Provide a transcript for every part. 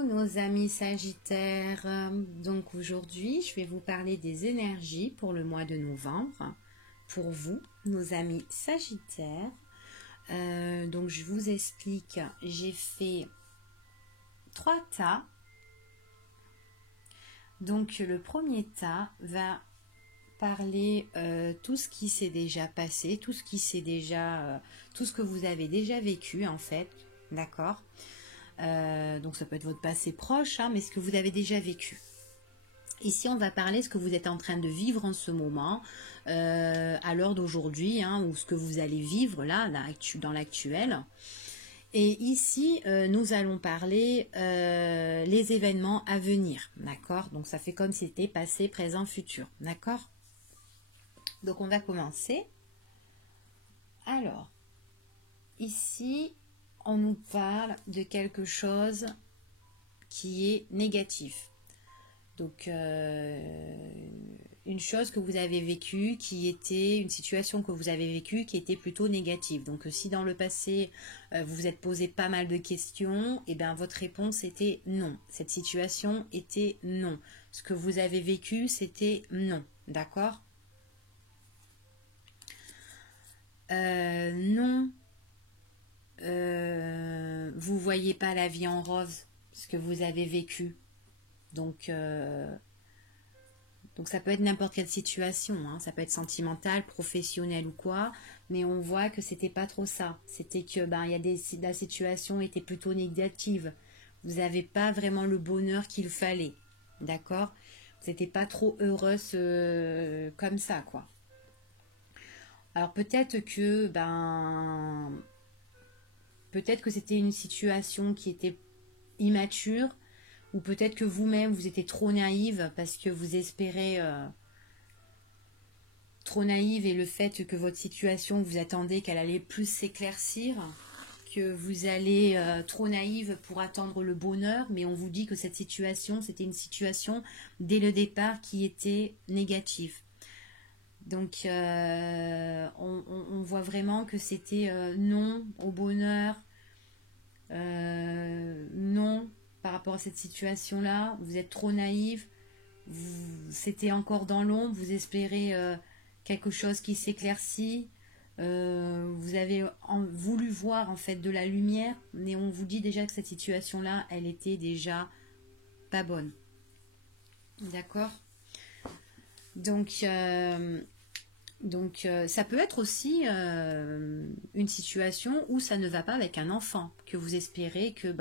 Coucou nos amis Sagittaires, donc aujourd'hui je vais vous parler des énergies pour le mois de novembre, pour vous nos amis Sagittaires. Donc je vous explique, j'ai fait 3 tas. Donc le premier tas va parler tout ce qui s'est déjà passé, tout ce que vous avez déjà vécu en fait, d'accord. Donc ça peut être votre passé proche, mais ce que vous avez déjà vécu. Ici, on va parler de ce que vous êtes en train de vivre en ce moment, à l'heure d'aujourd'hui, ou ce que vous allez vivre là dans l'actuel. Et ici, nous allons parler les événements à venir, d'accord. Donc ça fait comme si c'était passé, présent, futur, d'accord. Donc on va commencer. Alors, ici, on nous parle de quelque chose qui est négatif. Donc, une chose que vous avez vécue, une situation que vous avez vécue qui était plutôt négative. Donc, si dans le passé, vous vous êtes posé pas mal de questions, et bien votre réponse était non. Cette situation était non. Ce que vous avez vécu, c'était non. D'accord ? Non. Vous voyez pas la vie en rose, ce que vous avez vécu. Donc ça peut être n'importe quelle situation, ça peut être sentimental, professionnel ou quoi, mais on voit que c'était pas trop ça. C'était que la situation était plutôt négative. Vous n'avez pas vraiment le bonheur qu'il fallait, d'accord. Vous n'étiez pas trop heureuse comme ça, quoi. Alors peut-être que c'était une situation qui était immature, ou peut-être que vous-même vous étiez trop naïve parce que vous espérez trop naïve, et le fait que votre situation, vous attendez qu'elle allait plus s'éclaircir, que vous allez trop naïve pour attendre le bonheur, mais on vous dit que cette situation, c'était une situation dès le départ qui était négative. Donc on voit vraiment que c'était non au bonheur, non par rapport à cette situation-là. Vous êtes trop naïf, c'était encore dans l'ombre, vous espérez quelque chose qui s'éclaircit, vous avez voulu voir en fait de la lumière, mais on vous dit déjà que cette situation-là, elle était déjà pas bonne. D'accord ? Donc ça peut être aussi une situation où ça ne va pas avec un enfant, que vous espérez que,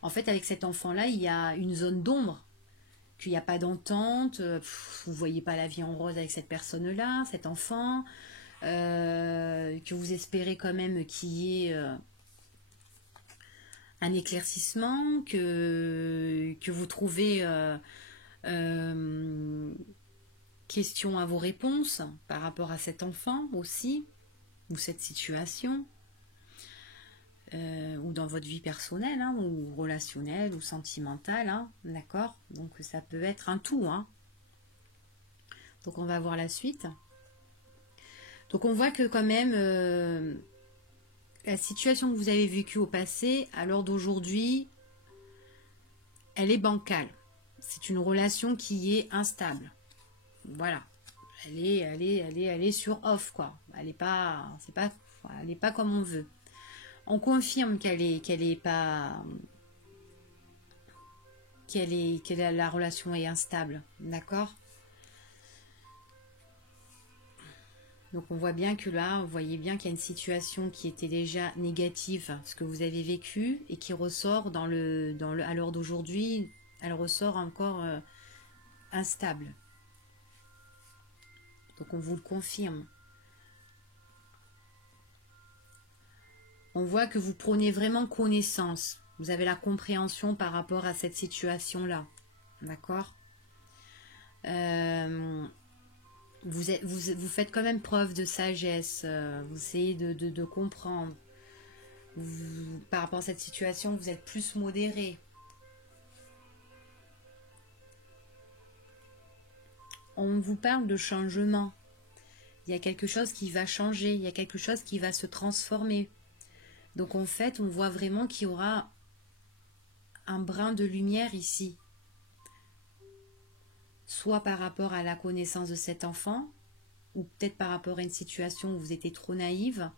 en fait, avec cet enfant-là, il y a une zone d'ombre, qu'il n'y a pas d'entente, vous ne voyez pas la vie en rose avec cette personne-là, cet enfant, que vous espérez quand même qu'il y ait un éclaircissement, que vous trouvez question à vos réponses par rapport à cet enfant aussi, ou cette situation, ou dans votre vie personnelle, ou relationnelle, ou sentimentale, d'accord. Donc ça peut être un tout, Donc on va voir la suite. Donc on voit que quand même la situation que vous avez vécue au passé, à l'heure d'aujourd'hui, elle est bancale. C'est une relation qui est instable. Voilà, elle est sur off, quoi. Elle est pas comme on veut. On confirme la relation est instable, d'accord. Donc on voit bien que là, vous voyez bien qu'il y a une situation qui était déjà négative, ce que vous avez vécu, et qui ressort à l'heure d'aujourd'hui, elle ressort encore instable. Donc on vous le confirme. On voit que vous prenez vraiment connaissance. Vous avez la compréhension par rapport à cette situation-là. D'accord ? Vous faites quand même preuve de sagesse. Vous essayez de comprendre. Par rapport à cette situation, vous êtes plus modéré. On vous parle de changement. Il y a quelque chose qui va changer, il y a quelque chose qui va se transformer. Donc en fait, on voit vraiment qu'il y aura un brin de lumière ici. Soit par rapport à la connaissance de cet enfant, ou peut-être par rapport à une situation où vous étiez trop naïve,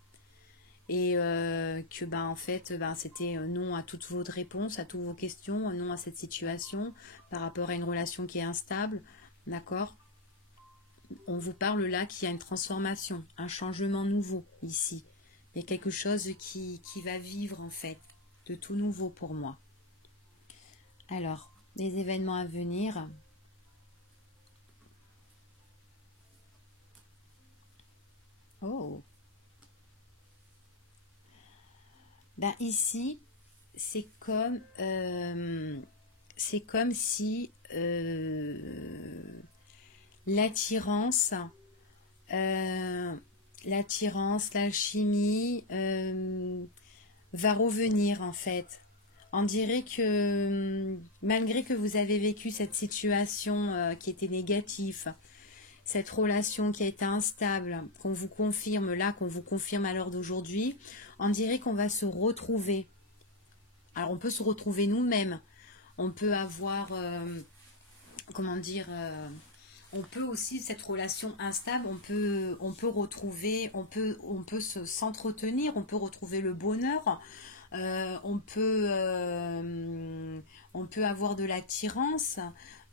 et que ben en fait c'était non à toutes vos réponses, à toutes vos questions, non à cette situation, par rapport à une relation qui est instable, d'accord? On vous parle là qu'il y a une transformation, un changement nouveau ici. Il y a quelque chose qui va vivre en fait, de tout nouveau pour moi. Alors, les événements à venir. Oh. Ben ici, c'est comme si l'attirance, euh, l'alchimie va revenir en fait. On dirait que malgré que vous avez vécu cette situation qui était négative, cette relation qui a été instable, qu'on vous confirme là, qu'on vous confirme à l'heure d'aujourd'hui, on dirait qu'on va se retrouver. Alors on peut se retrouver nous-mêmes, on peut avoir, comment dire, on peut aussi cette relation instable, on peut retrouver, on peut s'entretenir, on peut retrouver le bonheur, euh, on peut, on peut avoir de l'attirance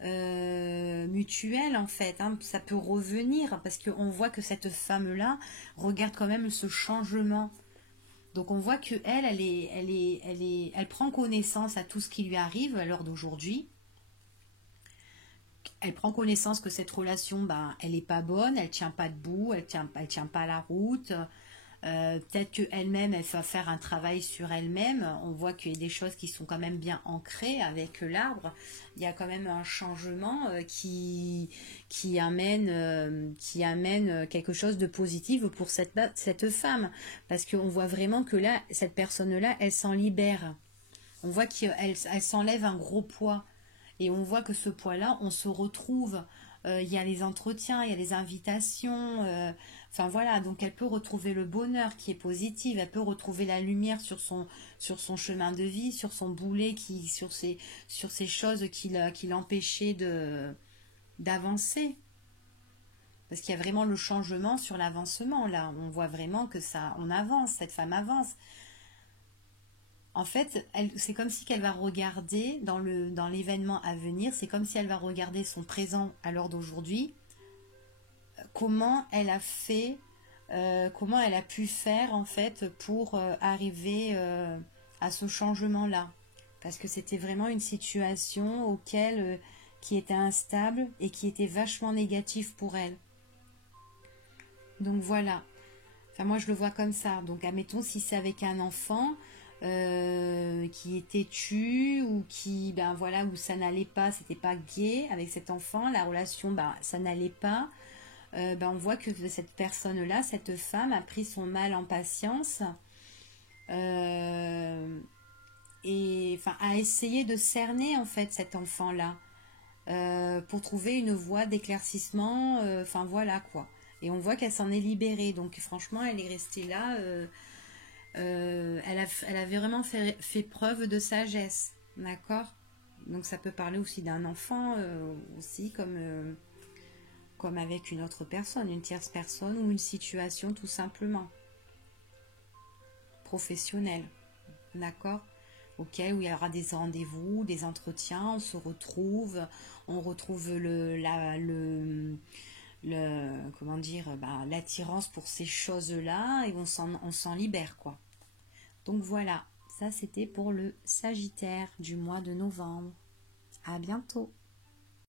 mutuelle en fait, hein. Ça peut revenir parce qu'on voit que cette femme-là regarde quand même ce changement. Donc on voit que elle prend connaissance à tout ce qui lui arrive à l'heure d'aujourd'hui. Elle prend connaissance que cette relation, ben, elle est pas bonne, elle tient pas debout, elle tient pas la route. Peut-être qu'elle-même, elle va faire un travail sur elle-même. On voit qu'il y a des choses qui sont quand même bien ancrées avec l'arbre. Il y a quand même un changement qui amène quelque chose de positif pour cette femme. Parce qu'on voit vraiment que là, cette personne-là, elle s'en libère. On voit qu'elle s'enlève un gros poids. Et on voit que ce poids-là, on se retrouve. Il y a les entretiens, il y a les invitations. Enfin voilà, donc elle peut retrouver le bonheur qui est positif. Elle peut retrouver la lumière sur son chemin de vie, sur son boulet, sur ces choses qui l'empêchaient d'avancer. Parce qu'il y a vraiment le changement sur l'avancement là. On voit vraiment que ça, on avance, cette femme avance. En fait, c'est comme si qu'elle va regarder dans l'événement à venir, c'est comme si elle va regarder son présent à l'heure d'aujourd'hui, comment elle a fait, comment elle a pu faire en fait pour arriver à ce changement-là. Parce que c'était vraiment une situation qui était instable et qui était vachement négative pour elle. Donc voilà. Enfin, moi, je le vois comme ça. Donc, admettons, si c'est avec un enfant qui est têtu ou qui, ben voilà, où ça n'allait pas, c'était pas gay avec cet enfant, la relation, ben, ça n'allait pas. Ben, on voit que cette personne-là, cette femme, a pris son mal en patience euh, et enfin, a essayé de cerner en fait cet enfant-là pour trouver une voie d'éclaircissement. Enfin, voilà quoi. Et on voit qu'elle s'en est libérée. Donc franchement, elle est restée là. Elle avait vraiment fait preuve de sagesse. D'accord. Donc ça peut parler aussi d'un enfant aussi, comme avec une autre personne, une tierce personne ou une situation tout simplement professionnelle. D'accord. Auquel où il y aura des rendez-vous, des entretiens, on retrouve comment dire, bah, l'attirance pour ces choses-là et on s'en libère quoi. Donc voilà, ça c'était pour le Sagittaire du mois de novembre. À bientôt.